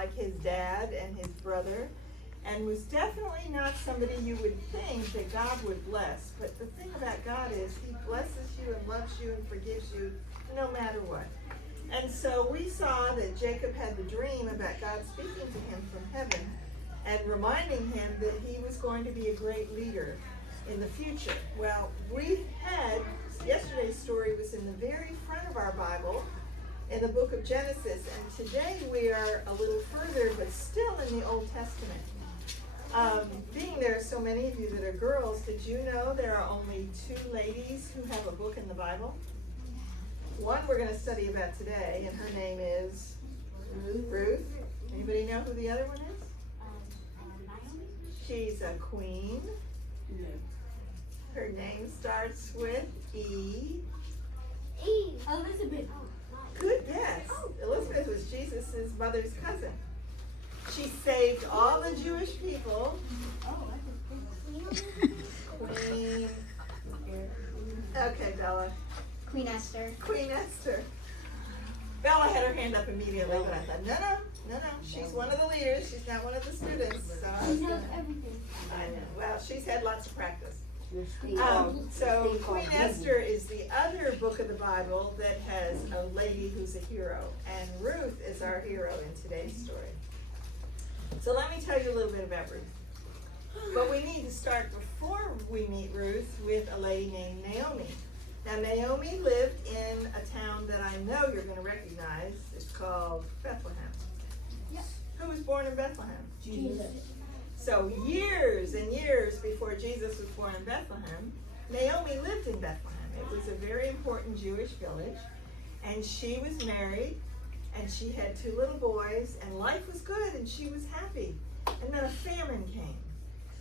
like his dad and his brother, and was definitely not somebody you would think that God would bless. But the thing about God is he blesses you and loves you and forgives you no matter what. And so we saw that Jacob had the dream about God speaking to him from heaven and reminding him that he was going to be a great leader in the future. Well, yesterday's story was in the very front of our Bible in the book of Genesis, and today we are a little further, but still in the Old Testament. Being there are so many of you that are girls, did you know there are only 2 ladies who have a book in the Bible? One we're going to study about today, and her name is Ruth. Anybody know who the other one is? Naomi. She's a queen. Her name starts with E. Elizabeth. Good guess. Elizabeth was Jesus' mother's cousin. She saved all the Jewish people. Queen. Okay, Bella. Queen Esther. Queen Esther. Bella had her hand up immediately, but I thought, no. She's one of the leaders. She's not one of the students. So She knows everything. I know. Well, she's had lots of practice. So Queen Esther is the other book of the Bible that has a lady who's a hero, and Ruth is our hero in today's story. So let me tell you a little bit about Ruth. But we need to start before we meet Ruth with a lady named Naomi. Now Naomi lived in a town that I know you're going to recognize. It's called Bethlehem. Yes. Who was born in Bethlehem? Jesus. So years and years before Jesus was born in Bethlehem, Naomi lived in Bethlehem. It was a very important Jewish village, and she was married, and she had 2 little boys, and life was good, and she was happy. And then a famine came.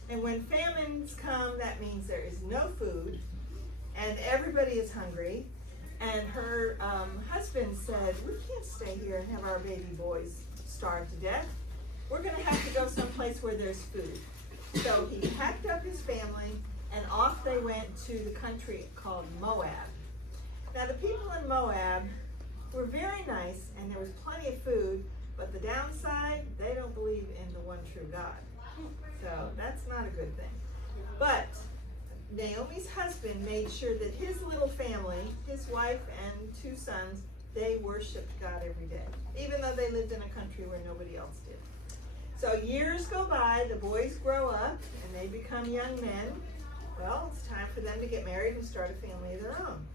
And when famines come, that means there is no food, and everybody is hungry. And her husband said, we can't stay here and have our baby boys starve to death. We're going to have to go someplace where there's food. So he packed up his family, and off they went to the country called Moab. Now the people in Moab were very nice, and there was plenty of food, but the downside, they don't believe in the one true God. So that's not a good thing. But Naomi's husband made sure that his little family, his wife and 2 sons, they worshiped God every day, even though they lived in a country where nobody else did. So years go by, the boys grow up, and they become young men. Well, it's time for them to get married and start a family of their own.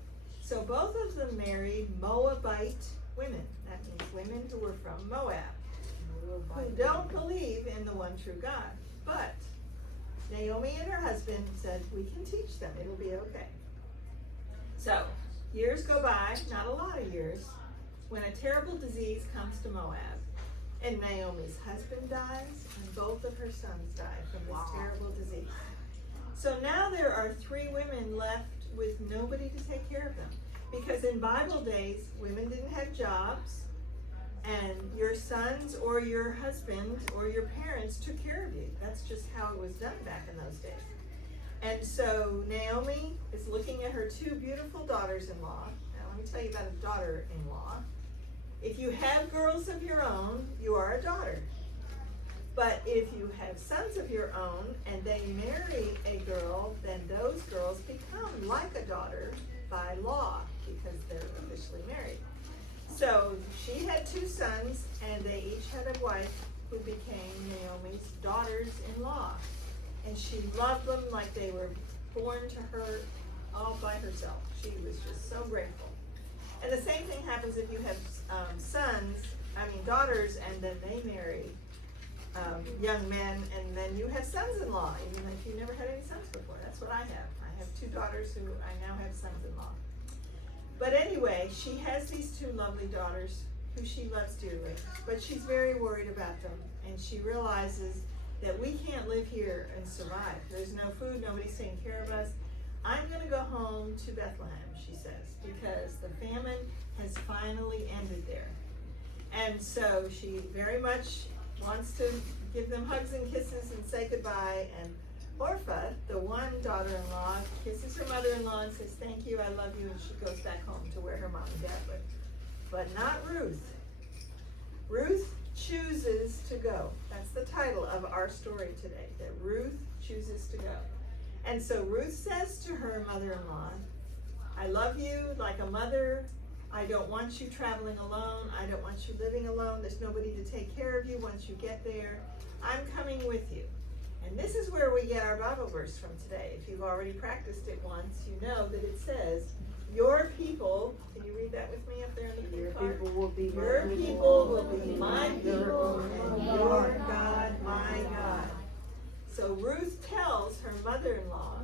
So both of them married Moabite women. That means women who were from Moab, who don't believe in the one true God. But Naomi and her husband said, we can teach them, it'll be okay. So years go by, not a lot of years, when a terrible disease comes to Moab. And Naomi's husband dies, and both of her sons die from this terrible disease. So now there are 3 women left with nobody to take care of them. Because in Bible days, women didn't have jobs, and your sons or your husband or your parents took care of you. That's just how it was done back in those days. And so Naomi is looking at her 2 beautiful daughters-in-law. Now let me tell you about a daughter-in-law. If you have girls of your own, you are a daughter. But if you have sons of your own and they marry a girl, then those girls become like a daughter by law because they're officially married. So she had 2 sons, and they each had a wife who became Naomi's daughters-in-law. And she loved them like they were born to her all by herself. She was just so grateful. And the same thing happens if you have daughters, and then they marry young men, and then you have sons-in-law, even if you never had any sons before. That's what I have. I have 2 daughters who I now have sons-in-law. But anyway, she has these 2 lovely daughters who she loves dearly, but she's very worried about them, and she realizes that we can't live here and survive. There's no food, nobody's taking care of us. I'm going to go home to Bethlehem, she says, because the famine has finally ended there. And so she very much wants to give them hugs and kisses and say goodbye. And Orpha, the one daughter-in-law, kisses her mother-in-law and says, thank you, I love you, and she goes back home to where her mom and dad live. But not Ruth. Ruth chooses to go. That's the title of our story today, that Ruth chooses to go. And so Ruth says to her mother-in-law, I love you like a mother. I don't want you traveling alone. I don't want you living alone. There's nobody to take care of you once you get there. I'm coming with you. And this is where we get our Bible verse from today. If you've already practiced it once, you know that it says, your people, can you read that with me up there on the Your card? people will be Your people will be my people, and your God my God. So Ruth tells her mother-in-law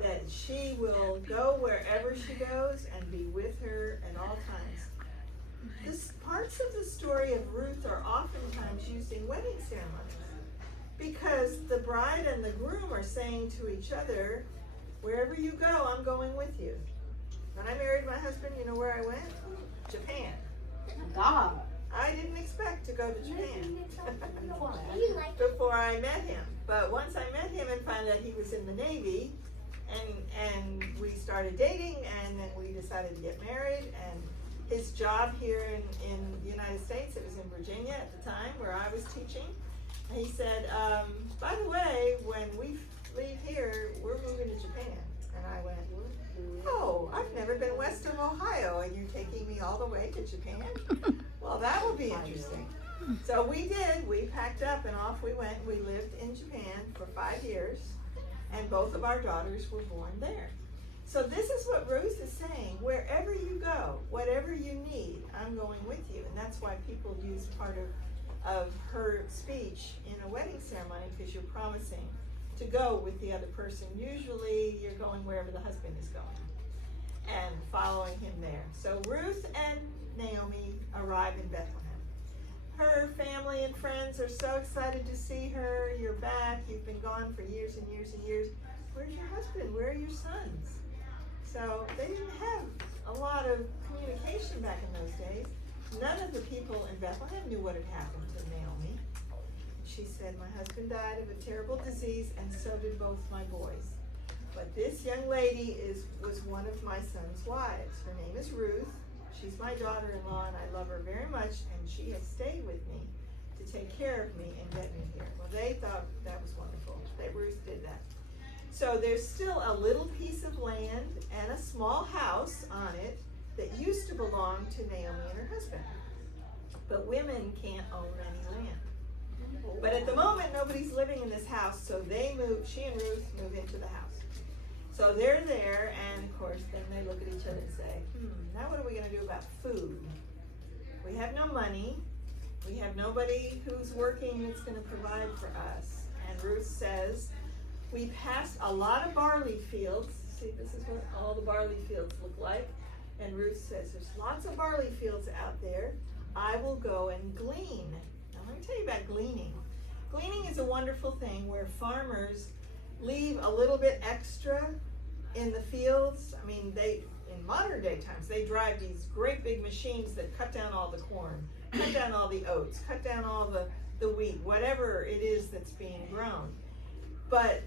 that she will go wherever she goes and be with her at all times. Parts of the story of Ruth are oftentimes used in wedding ceremonies because the bride and the groom are saying to each other, wherever you go, I'm going with you. When I married my husband, you know where I went? Japan. God. I didn't expect to go to Japan You like before I met him. But once I met him and found out he was in the Navy, and we started dating, and then we decided to get married, and his job here in the United States, it was in Virginia at the time where I was teaching, he said, by the way, when we leave here, we're moving to Japan. And I went, oh, I've never been west of Ohio, and you're taking me all the way to Japan? Well, that will be interesting. So we did. We packed up and off we went. We lived in Japan for 5 years, and both of our daughters were born there. So this is what Ruth is saying. Wherever you go, whatever you need, I'm going with you. And that's why people use part of her speech in a wedding ceremony, because you're promising to go with the other person. Usually you're going wherever the husband is going and following him there. So Ruth and Naomi arrive in Bethlehem. Her family and friends are so excited to see her. You're back. You've been gone for years and years and years. Where's your husband? Where are your sons? So they didn't have a lot of communication back in those days. None of the people in Bethlehem knew what had happened to Naomi. She said, my husband died of a terrible disease, and so did both my boys. But this young lady was one of my son's wives. Her name is Ruth. She's my daughter-in-law, and I love her very much, and she has stayed with me to take care of me and get me here. Well, they thought that was wonderful that Ruth did that. So there's still a little piece of land and a small house on it that used to belong to Naomi and her husband. But women can't own any land. But at the moment, nobody's living in this house, so she and Ruth move into the house. So they're there, and of course, then they look at each other and say, now what are we going to do about food? We have no money. We have nobody who's working that's going to provide for us. And Ruth says, we passed a lot of barley fields. See, this is what all the barley fields look like. And Ruth says, there's lots of barley fields out there. I will go and glean. Now, let me tell you about gleaning. Gleaning is a wonderful thing where farmers leave a little bit extra in the fields. I mean, in modern day times, they drive these great big machines that cut down all the corn, cut down all the oats, cut down all the wheat, whatever it is that's being grown. But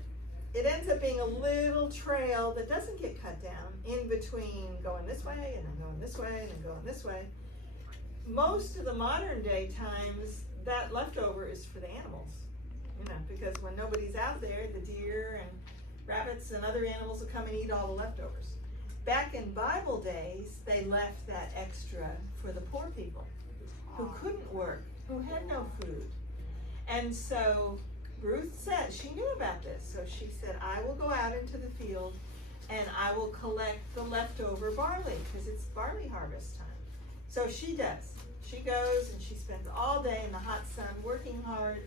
it ends up being a little trail that doesn't get cut down in between going this way and then going this way and then going this way. Most of the modern day times, that leftover is for the animals, because when nobody's out there, the deer and rabbits and other animals will come and eat all the leftovers. Back in Bible days, they left that extra for the poor people who couldn't work, who had no food. And so Ruth said, she knew about this, so she said, I will go out into the field and I will collect the leftover barley, because it's barley harvest time. So she does. She goes and she spends all day in the hot sun working hard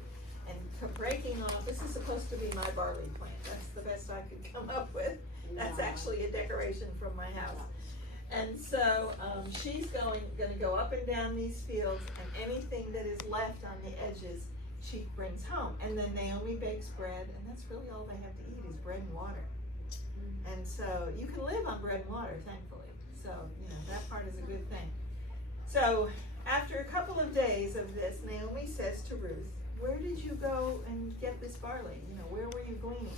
and breaking off. This is supposed to be my barley plant. That's the best I could come up with. That's actually a decoration from my house. And so she's going to go up and down these fields, and anything that is left on the edges, she brings home. And then Naomi bakes bread, and that's really all they have to eat is bread and water. And so you can live on bread and water, thankfully. So, that part is a good thing. So after a couple of days of this, Naomi says to Ruth, where did you go and get this barley? Where were you gleaning?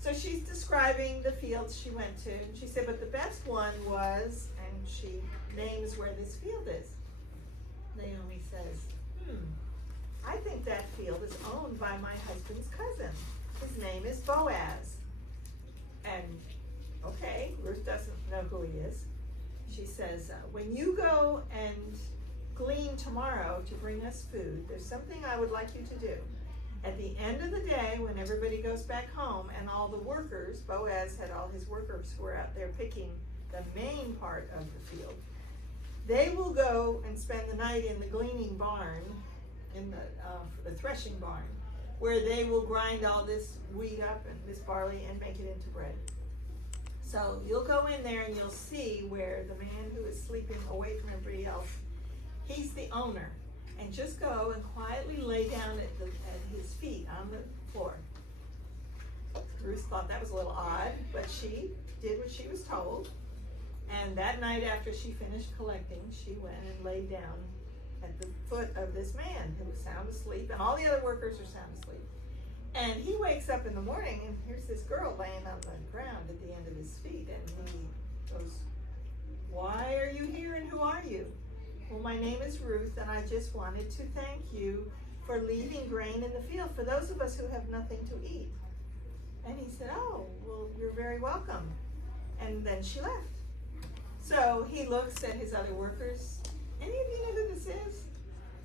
So she's describing the fields she went to, and she said, but the best one was, and she names where this field is. Naomi says, I think that field is owned by my husband's cousin. His name is Boaz. And, okay, Ruth doesn't know who he is. She says, when you go and glean tomorrow to bring us food, there's something I would like you to do. At the end of the day, when everybody goes back home and all the workers, Boaz had all his workers who were out there picking the main part of the field, they will go and spend the night in the gleaning barn, in the threshing barn, where they will grind all this wheat up and this barley and make it into bread. So you'll go in there and you'll see where the man who is sleeping away from everybody else, he's the owner. And just go and quietly lay down at his feet on the floor. Ruth thought that was a little odd, but she did what she was told. And that night after she finished collecting, she went and laid down at the foot of this man who was sound asleep, and all the other workers are sound asleep. And he wakes up in the morning, and here's this girl laying on the ground at the end of his feet, and he goes, "Why are you here, and who are you?" "Well, my name is Ruth, and I just wanted to thank you for leaving grain in the field for those of us who have nothing to eat." And he said, "Oh, well, you're very welcome." And then she left. So he looks at his other workers. Any of you know who this is?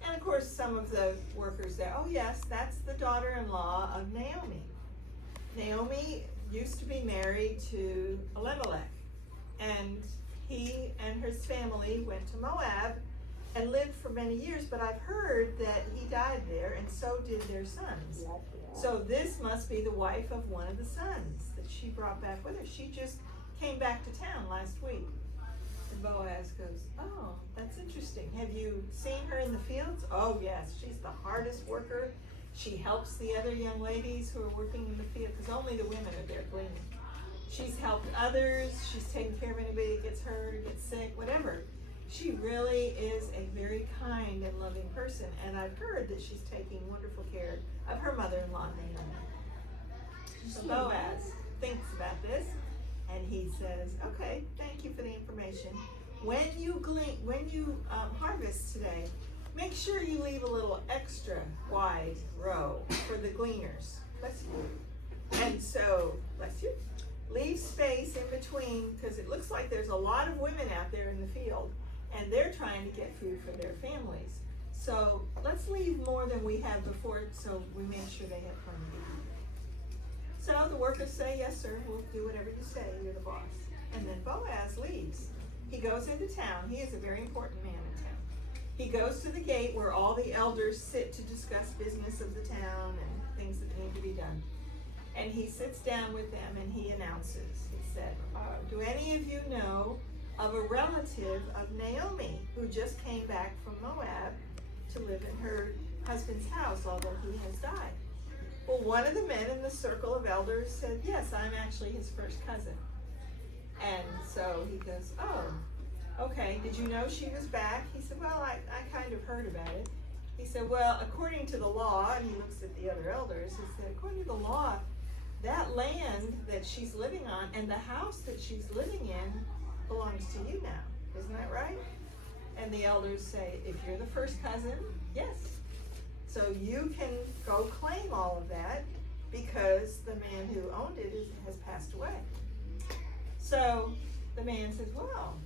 And of course, some of the workers there, "Oh yes, that's the daughter-in-law of Naomi." Naomi used to be married to Elimelech, and he and his family went to Moab and lived for many years, but I've heard that he died there, and so did their sons. So this must be the wife of one of the sons that she brought back with her. She just came back to town last week. And Boaz goes, "Oh, that's interesting. Have you seen her in the fields?" "Oh, yes, she's the hardest worker. She helps the other young ladies who are working in the field, because only the women are there gleaning. She's helped others. She's taken care of anybody that gets hurt or gets sick, whatever. She really is a very kind and loving person, and I've heard that she's taking wonderful care of her mother-in-law, Naomi." So Boaz thinks about this, and he says, "Okay, thank you for the information. When you harvest today, make sure you leave a little extra wide row for the gleaners." Bless you. And so, bless you. Leave space in between, because it looks like there's a lot of women out there in the field, and they're trying to get food for their families. So let's leave more than we had before, so we make sure they have plenty to eat. So the workers say, "Yes, sir, we'll do whatever you say. You're the boss." And then Boaz leaves. He goes into town. He is a very important man in town. He goes to the gate where all the elders sit to discuss business of the town and things that need to be done. And he sits down with them and he announces, he said, "Do any of you know of a relative of Naomi who just came back from Moab to live in her husband's house, although he has died?" Well, one of the men in the circle of elders said, "Yes, I'm actually his first cousin." And so he goes, "Oh, okay, did you know she was back?" He said, "Well, I kind of heard about it." He said, "Well, according to the law," and he looks at the other elders, he said, "According to the law, that land that she's living on and the house that she's living in belongs to you now. Isn't that right?" And the elders say, "If you're the first cousin, yes. So you can go claim all of that because the man who owned it has passed away." So the man says, "Well,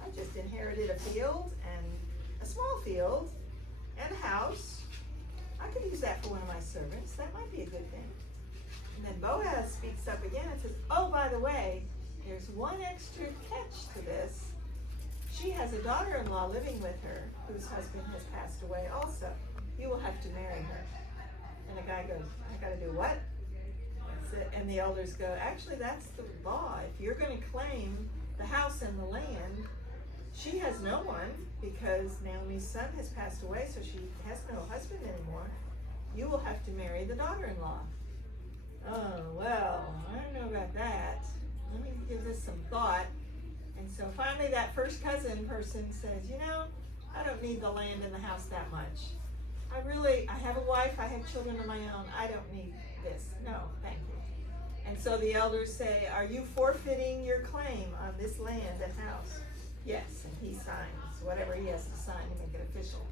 I just inherited a field, and a small field, and a house. I could use that for one of my servants. That might be a good thing." And then Boaz speaks up again and says, "Oh, by the way, there's one extra catch to this. She has a daughter-in-law living with her whose husband has passed away also. You will have to marry her." And the guy goes, "I gotta do what?" That's it. And the elders go, "Actually, that's the law. If you're going to claim the house and the land, she has no one because Naomi's son has passed away, so she has no husband anymore. You will have to marry the daughter-in-law." "Oh, well, I don't know about that. Let me give this some thought." And so finally that first cousin person says, "You know, I don't need the land and the house that much. I have a wife, I have children of my own. I don't need this. No, thank you." And so the elders say, "Are you forfeiting your claim on this land and house?" "Yes," and he signs whatever he has to sign to make it official.